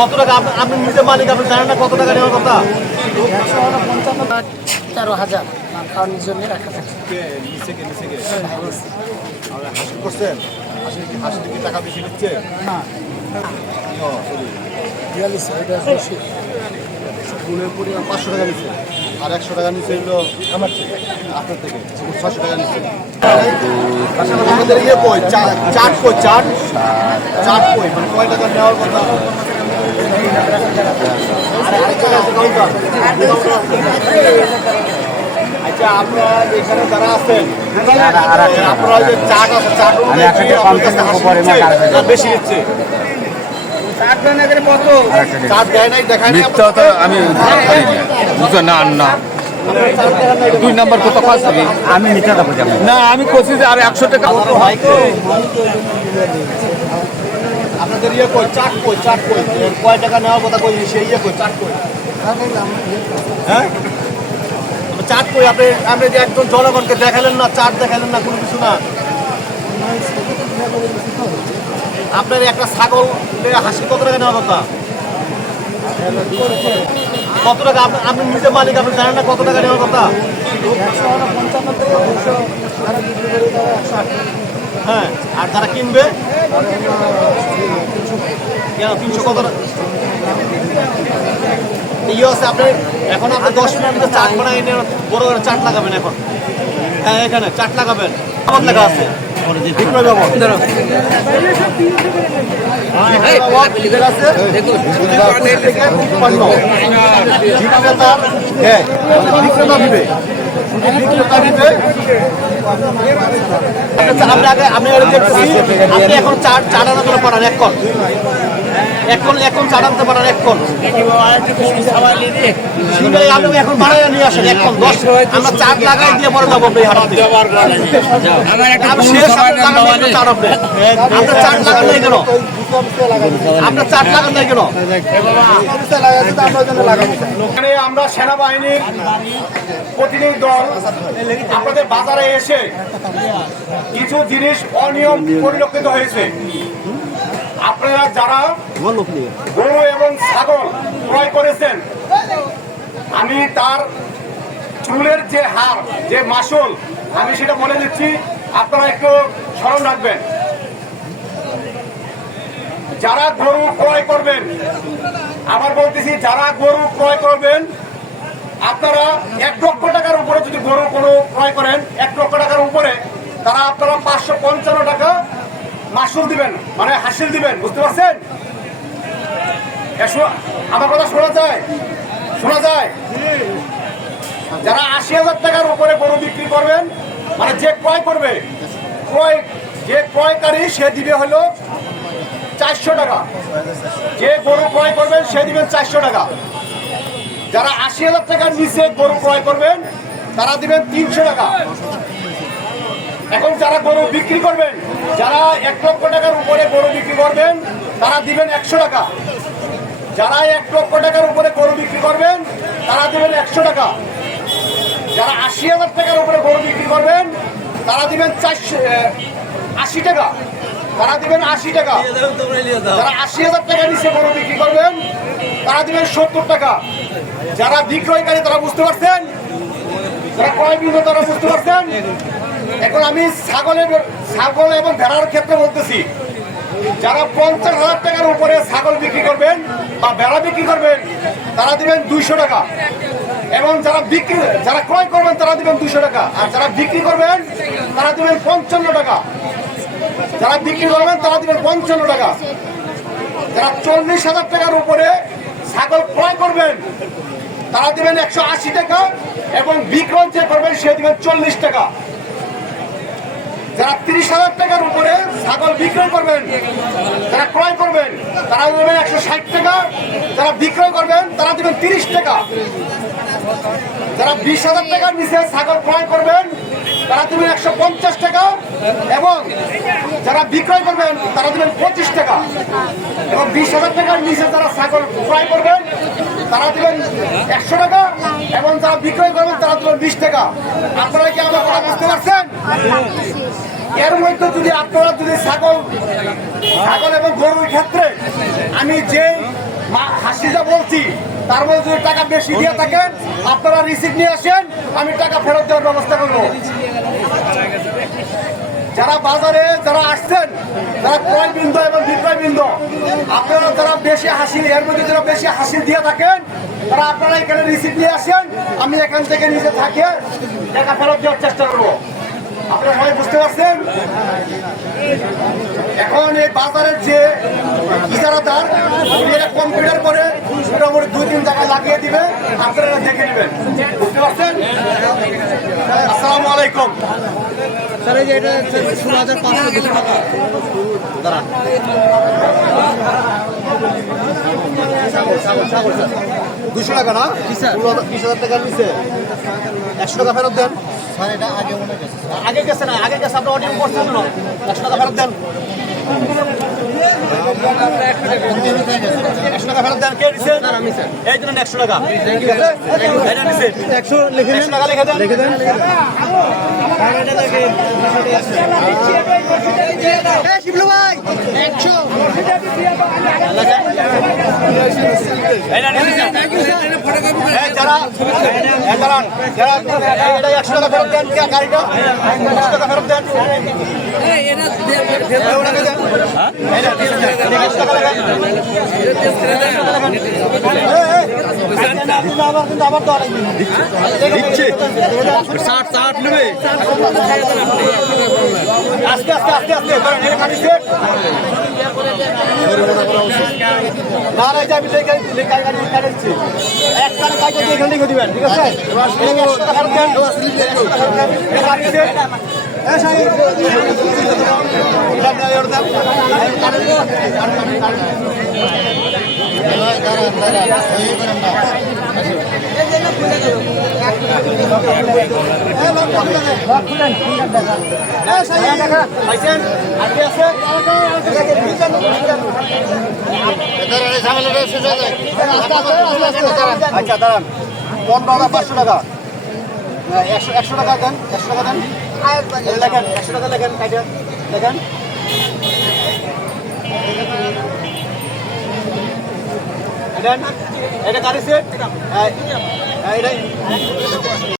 কত টাকা আপনি নিজে মালিক, আপনি জানেন না কত টাকা নেওয়ার কথা? 13,000 খাওয়ানোর জন্য রাখা থাকে। হাসিল করছেন? হাসিল কি টাকা বেশি নিচ্ছে? না ফুলের পরিমাণ 500 টাকা নিচ্ছে, আর 100 টাকা নিচ্ছে হলো আমার থেকে, আপনার থেকে 600 টাকা নিচ্ছে। আমাদের ইয়ে কই চাট কই চাট কই মানে কয় টাকা নেওয়ার কথা? আচ্ছা, আপনারা এখানে যারা আছেন আপনারা যে চাট আছে চাট বেশি নিচ্ছে। আমি দুই নম্বর কত পাঁচ আমি মিথ্যা কথা বলছি না, আমি করছি যে আর 100 টাকা। আপনাদের ইয়ে কই চাট কই কয় টাকা নেওয়ার কথা কই সেই ইয়ে কই চাট কই? হ্যাঁ চাট কই? আপনি যে একজন জনগণকে দেখালেন না, চাট দেখালেন না, কোনো কিছু না। আপনার একটা ছাগল হাসি কত টাকা নেওয়ার কথা? কত টাকা আপনি নিজে মালিক, আপনি জানেন না কত টাকা নেওয়ার কথা? হ্যাঁ, আর যারা কিনবে কেন 300 কত ইয়ে আছে? আপনি এখন আপনি 10 মিনিটের চাট বানাই বড় করে চাট লাগাবেন এখন। হ্যাঁ, এখানে চাট লাগাবেন, আমার লেখা আছে বিক্রয় বাবদ। আপনি এখন চাট আনা করে পারেন এখন চাট আনতে পারেন এখন এখন বানায় নিয়ে আসেন এখন 10 আমরা চাট লাগাই দিয়ে পরে যাবো আপনার চাট লাগান নাই কেন? আপনার চাট লাগান নাই কেন? আমরা সেনাবাহিনীর প্রতিনিধি দল আপনাদের বাজারে এসে কিছু জিনিস অনিয়ম পরিলক্ষিত হয়েছে। আপনারা যারা গরু এবং ছাগল ক্রয় করেছেন, আমি তার চুলের যে হার, যে মাসুল, আমি সেটা বলে দিচ্ছি, আপনারা একটু স্মরণ রাখবেন। যারা গরু ক্রয় করবেন, আবার বলতেছি, যারা গরু ক্রয় করবেন, আপনারা 1 লক্ষ টাকার উপরে যদি গরু কোনো ক্রয় করেন, 1 লক্ষ টাকার উপরে, তারা আপনারা 555 টাকা মাসুল দিবেন, মানে হাসিল দিবেন। বুঝতে পারছেন? আমার কথা শোনা যায়? যারা 80,000 টাকার উপরে গরু বিক্রি করবেন, মানে যে ক্রয় করবে, যে ক্রয়কারী সে দিবে হলো 400 টাকা। যে গরু ক্রয় করবেন সে দিবেন 400 টাকা। যারা 80,000 টাকার নিচে গরু ক্রয় করবেন তারা দিবেন 300 টাকা। এখন যারা গরু বিক্রি করবেন, যারা 1 লক্ষ টাকার উপরে গরু বিক্রি করবেন, তারা দিবেন 100 টাকা। যারা 1 লক্ষ টাকার উপরে গরু বিক্রি করবেন তারা দিবেন 100 টাকা। যারা 80,000 টাকার উপরে গরু বিক্রি করবেন তারা দিবেন 80 টাকা। তারা দিবেন 80 টাকা। যারা 80,000 টাকার নিচে গরু বিক্রি করবেন তারা দিবেন 70 টাকা। যারা বিক্রয়কারী তারা বুঝতে পারছেন, যারা ক্রয় বিক্রয় তারা বুঝতে পারছেন। এখন আমি ছাগল এবং ভেড়ার ক্ষেত্রে বলতেছি, যারা 50,000 টাকার উপরে ছাগল বিক্রি করবেন বা ভেড়া বিক্রি করবেন তারা দিবেন 200 টাকা। এবং যারা ক্রয় করবেন তারা দিবেন 200 টাকা। আর যারা বিক্রি করবেন তারা দিবেন 55 টাকা। যারা বিক্রি করবেন তারা দিবেন 55 টাকা। যারা 40,000 টাকার উপরে ছাগল ক্রয় করবেন তারা দিবেন 180 টাকা এবং বিক্রয় যে করবেন সে দিবেন 40 টাকা। যারা 30,000 টাকার উপরে ছাগল বিক্রয় করবেন, যারা ক্রয় করবেন তারা দেবেন 160 টাকা। যারা বিক্রয় করবেন তারা দেবেন 30 টাকা। যারা 20,000 টাকার নিচে ছাগল ক্রয় করবেন তারা দেবেন 150 টাকা এবং যারা বিক্রয় করবেন তারা দেবেন 25 টাকা। এবং 20,000 টাকার নিচে যারা ছাগল ক্রয় করবেন তারা দেবেন 100 টাকা এবং যারা বিক্রয় করবেন তারা দেবেন 20 টাকা। আপনারা কি আমার কথা বুঝতে পারছেন? এর মধ্যে যদি আপনারা যদি ছাগল এবং গরুর ক্ষেত্রে আমি যে হাসি যা বলছি তার মধ্যে যদি টাকা বেশি দিয়ে থাকেন আপনারা রিসিপ্ট নিয়ে আসেন, আমি টাকা ফেরত দেওয়ার ব্যবস্থা করবো। যারা বাজারে যারা আসছেন, যারা ক্রয় বৃন্দ এবং বিক্রয় বৃন্দ, আপনারা যারা বেশি হাসিল এর মধ্যে যারা বেশি হাসিল দিয়ে থাকেন তারা আপনারা এখানে রিসিপ্ট নিয়ে আসেন, আমি এখান থেকে নিজে থাকে টাকা ফেরত দেওয়ার চেষ্টা করবো। আপনারা সবাই বুঝতে পারছেন? এখন এই বাজারের যে ইজারাদার এরা কম্পিউটার করে মোটামুটি 2-3 টাকা লাগিয়ে দিবে, আপনারা দেখে নেবেন। বুঝতে পারছেন? আসসালামু আলাইকুম। স্যার এই যে এটা 16,500 টাকা দাঁড়ান, 200 টাকা না? 20,000 টাকা নিচে 100 টাকা ফেরত দেন। স্যার এটা আগে মনে গেছে আগে গেছে না, আগে গেছে আপনি অডিও করছেন না, 100 টাকা ফেরত দেন। 100 টাকা ফেরত দেন। কে দিচ্ছে? এই জন্য 100 টাকা। ঠিক আছে? এটা দিচ্ছে 100 লিখে দেন, 100 টাকা লিখে দেন, লিখে দেন। শিবলু ভাই 100 যারা এটা 100 টাকা ফেরত দেন, গাড়িটা 100 টাকা ফেরত দেন। আস্তে আস্তে আস্তে আস্তে না না যাবি কাটছি একটা কাটে দিয়ে এখানে লিখে দিবেন। ঠিক আছে? আচ্ছা দাঁড়ান, 15,500 টাকা, 100 টাকা দেন, 100 টাকা দেন, লেখেন 100 টাকা লেখেন, লেখেন এটা গাড়ি সেট এটা